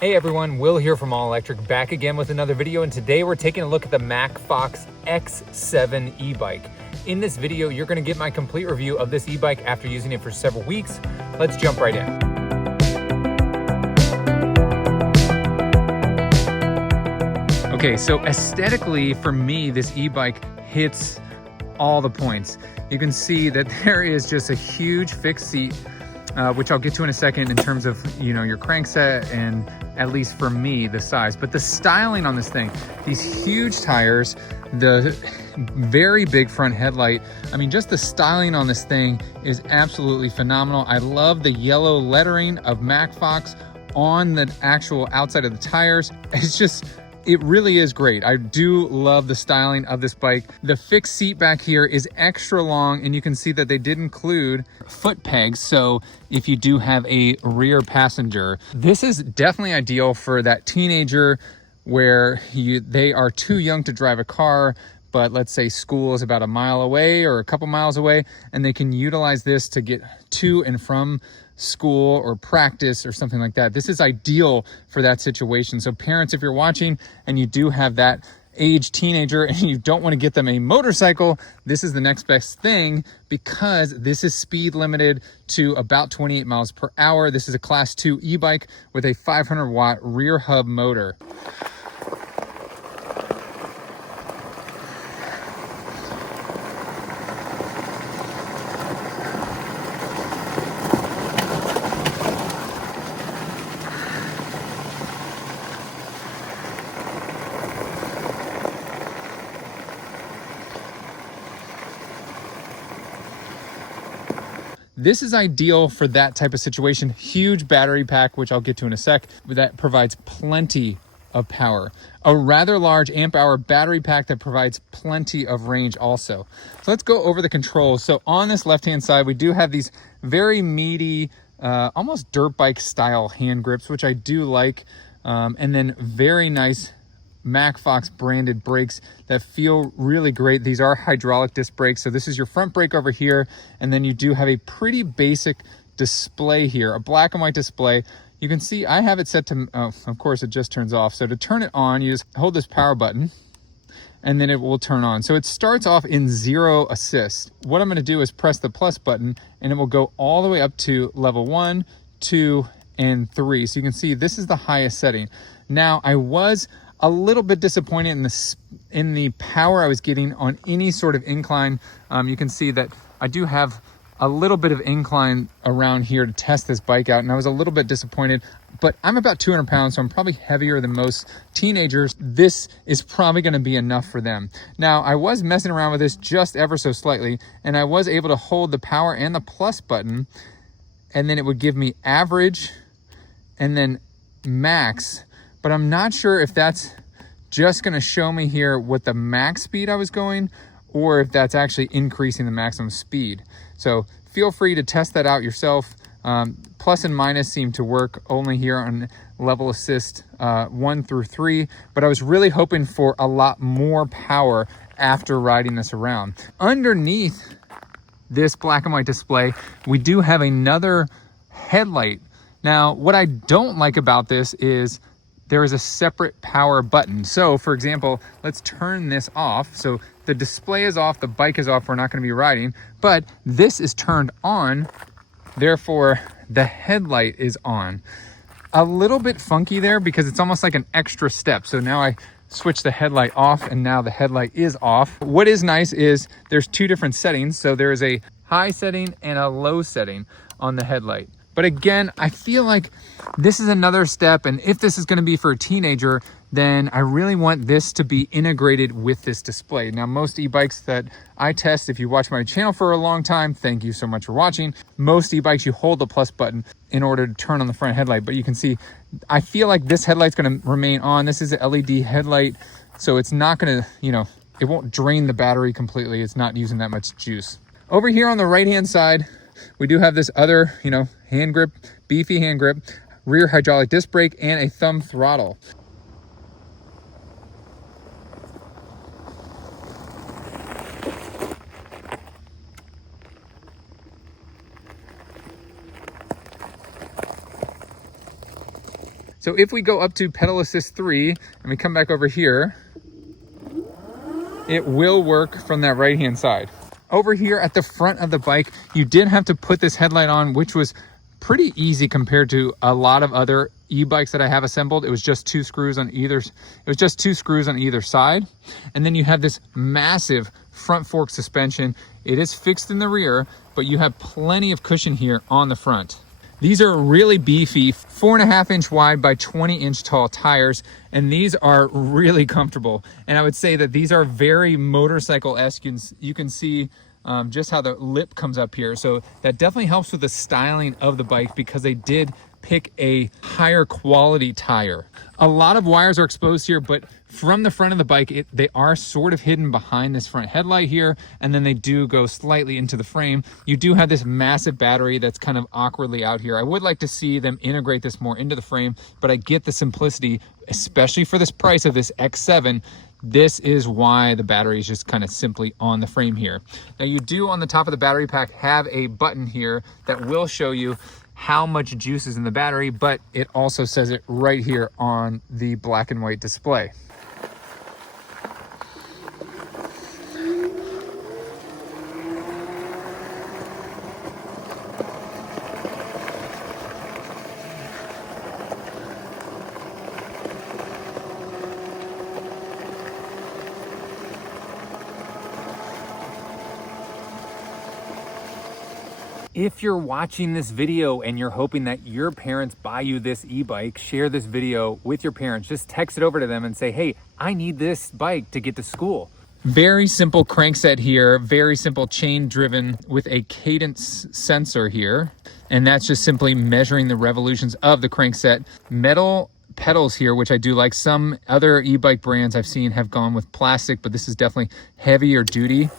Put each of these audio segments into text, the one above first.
Hey everyone, Will here from All Electric, back again with another video, and today we're taking a look at the Macfox X7 e-bike. In this video, you're gonna get my complete review of this e-bike after using it for several weeks. Let's jump right in. Okay, so aesthetically, for me, this e-bike hits all the points. You can see that there is just a huge fixed seat, which I'll get to in a second in terms of, your crankset and at least for me, the size. But the styling on this thing, these huge tires, the very big front headlight. I mean, just the styling on this thing is absolutely phenomenal. I love the yellow lettering of Macfox on the actual outside of the tires. It really is great. I do love the styling of this bike. The fixed seat back here is extra long, and you can see that they did include foot pegs. So if you do have a rear passenger, this is definitely ideal for that teenager where they are too young to drive a car, but let's say school is about a mile away or a couple miles away, and they can utilize this to get to and from school or practice or something like that. This is ideal for that situation. So parents, if you're watching and you do have that age teenager and you don't want to get them a motorcycle, this is the next best thing because this is speed limited to about 28 miles per hour. This is a class 2 e-bike with a 500 watt rear hub motor. This is ideal for that type of situation. Huge battery pack, which I'll get to in a sec, that provides plenty of power. A rather large amp hour battery pack that provides plenty of range also. So let's go over the controls. So on this left-hand side, we do have these very meaty, almost dirt bike style hand grips, which I do like. And then very nice Macfox branded brakes that feel really great. These are hydraulic disc brakes. So this is your front brake over here. And then you do have a pretty basic display here, a black and white display. You can see I have it set to, of course it just turns off. So to turn it on, you just hold this power button and then it will turn on. So it starts off in 0 assist. What I'm gonna do is press the plus button and it will go all the way up to level 1, 2, and 3. So you can see this is the highest setting. Now I was a little bit disappointed in the power I was getting on any sort of incline. You can see that I do have a little bit of incline around here to test this bike out, and I was a little bit disappointed, but I'm about 200 pounds, so I'm probably heavier than most teenagers. This is probably gonna be enough for them. Now, I was messing around with this just ever so slightly, and I was able to hold the power and the plus button, and then it would give me average and then max. But I'm not sure if that's just gonna show me here what the max speed I was going or if that's actually increasing the maximum speed. So feel free to test that out yourself. Plus and minus seem to work only here on level assist 1 through 3, but I was really hoping for a lot more power after riding this around. Underneath this black and white display, we do have another headlight. Now, what I don't like about this is there is a separate power button. So for example, let's turn this off. So the display is off, the bike is off, we're not gonna be riding, but this is turned on, therefore the headlight is on. A little bit funky there because it's almost like an extra step. So now I switch the headlight off and now the headlight is off. What is nice is there's 2 different settings. So there is a high setting and a low setting on the headlight. But again, I feel like this is another step, and if this is gonna be for a teenager, then I really want this to be integrated with this display. Now, most e-bikes that I test, if you watch my channel for a long time, thank you so much for watching. Most e-bikes, you hold the plus button in order to turn on the front headlight, but you can see, I feel like this headlight's gonna remain on. This is an LED headlight, so it's not gonna, it won't drain the battery completely. It's not using that much juice. Over here on the right-hand side, we do have this other, hand grip, beefy hand grip, rear hydraulic disc brake, and a thumb throttle. So if we go up to pedal assist 3 and we come back over here, it will work from that right hand side. Over here at the front of the bike, you did have to put this headlight on, which was pretty easy compared to a lot of other e-bikes that I have assembled. It was just two screws on either side. And then you have this massive front fork suspension. It is fixed in the rear, but you have plenty of cushion here on the front. These are really beefy, 4.5 inch wide by 20 inch tall tires, and these are really comfortable. And I would say that these are very motorcycle-esque. You can see just how the lip comes up here. So that definitely helps with the styling of the bike because they did pick a higher quality tire. A lot of wires are exposed here, but from the front of the bike, they are sort of hidden behind this front headlight here, and then they do go slightly into the frame. You do have this massive battery that's kind of awkwardly out here. I would like to see them integrate this more into the frame, but I get the simplicity, especially for this price of this X7. This is why the battery is just kind of simply on the frame here. Now you do on the top of the battery pack have a button here that will show you how much juice is in the battery, but it also says it right here on the black and white display. If you're watching this video and you're hoping that your parents buy you this e-bike, share this video with your parents. Just text it over to them and say, hey, I need this bike to get to school. Very simple crankset here, very simple chain driven with a cadence sensor here. And that's just simply measuring the revolutions of the crankset. Metal pedals here, which I do like. Some other e-bike brands I've seen have gone with plastic, but this is definitely heavier duty.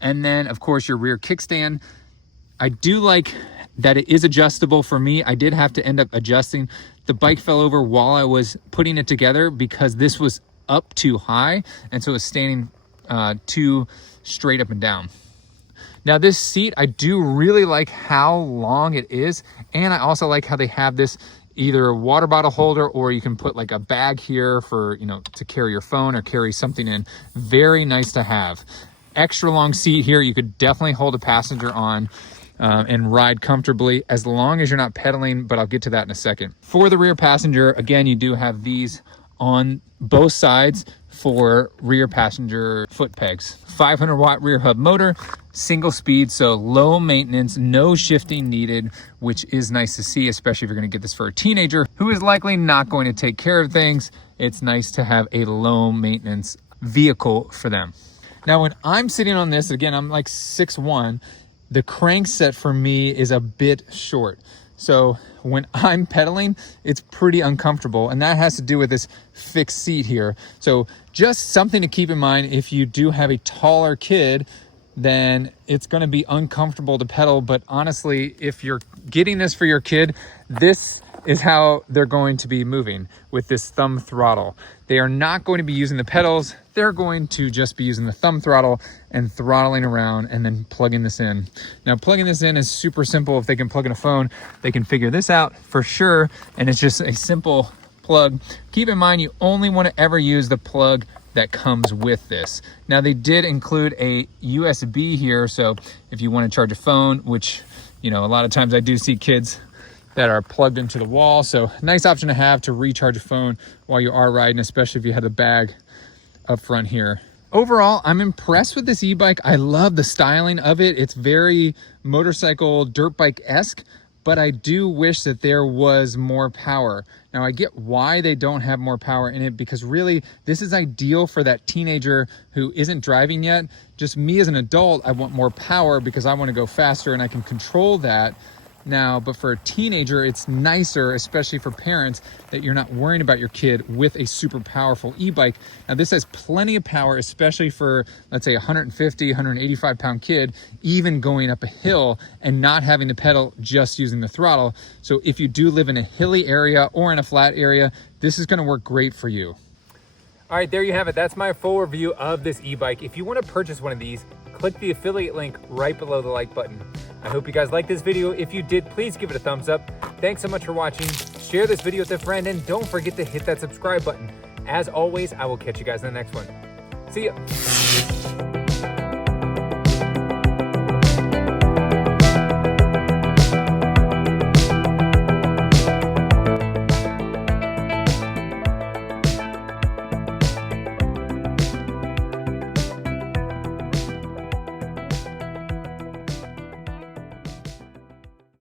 And then of course your rear kickstand. I do like that it is adjustable. For me, I did have to end up adjusting. The bike fell over while I was putting it together because this was up too high, and so it was standing too straight up and down. Now this seat, I do really like how long it is, and I also like how they have this either a water bottle holder, or you can put like a bag here for, you know, to carry your phone or carry something in. Very nice to have. Extra long seat here. You could definitely hold a passenger on and ride comfortably as long as you're not pedaling, but I'll get to that in a second. For the rear passenger, again, you do have these on both sides for rear passenger foot pegs. 500 watt rear hub motor, single speed, so low maintenance, no shifting needed, which is nice to see, especially if you're going to get this for a teenager who is likely not going to take care of things. It's nice to have a low maintenance vehicle for them. Now, when I'm sitting on this, again, I'm like 6'1", the crankset for me is a bit short. So when I'm pedaling, it's pretty uncomfortable, and that has to do with this fixed seat here. So just something to keep in mind, if you do have a taller kid, then it's going to be uncomfortable to pedal. But honestly, if you're getting this for your kid, this is how they're going to be moving with this thumb throttle. They are not going to be using the pedals. They're going to just be using the thumb throttle and throttling around and then plugging this in. Now, plugging this in is super simple. If they can plug in a phone, they can figure this out for sure. And it's just a simple plug. Keep in mind, you only want to ever use the plug that comes with this. Now, they did include a USB here. So if you want to charge a phone, which, you know, a lot of times I do see kids that are plugged into the wall. So nice option to have to recharge a phone while you are riding, especially if you have a bag up front here. Overall, I'm impressed with this e-bike. I love the styling of it. It's very motorcycle, dirt bike-esque, but I do wish that there was more power. Now, I get why they don't have more power in it, because really this is ideal for that teenager who isn't driving yet. Just me as an adult, I want more power because I want to go faster and I can control that. Now, but for a teenager, it's nicer, especially for parents, that you're not worrying about your kid with a super powerful e-bike. Now, this has plenty of power, especially for, let's say, a 150, 185 pound kid, even going up a hill and not having to pedal, just using the throttle. So if you do live in a hilly area or in a flat area, this is going to work great for you. All right, there you have it. That's my full review of this e-bike. If you want to purchase one of these, click the affiliate link right below the like button. I hope you guys liked this video. If you did, please give it a thumbs up. Thanks so much for watching. share this video with a friend, and don't forget to hit that subscribe button. As always, I will catch you guys in the next one. See ya.